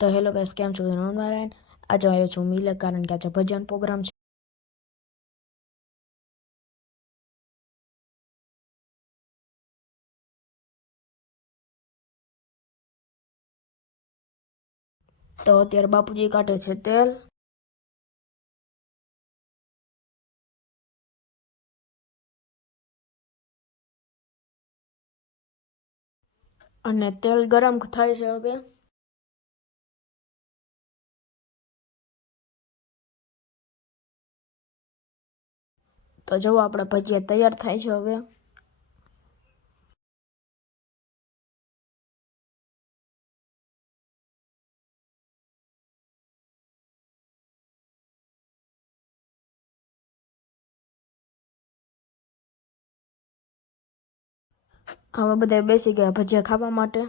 તો hello guys, કેમ છો? નારાયણ. આજે આવ્યો છું મિલે, કારણ કે આજે ભજન પ્રોગ્રામ છે. તો અત્યારે બાપુજી કાઢે છે તેલ, અને તેલ ગરમ થાય છે હવે. તો જુઓ, આપણા ભજીયા તૈયાર થાય છે હવે. હવે બધા બેસી ગયા ભજીયા ખાવા માટે.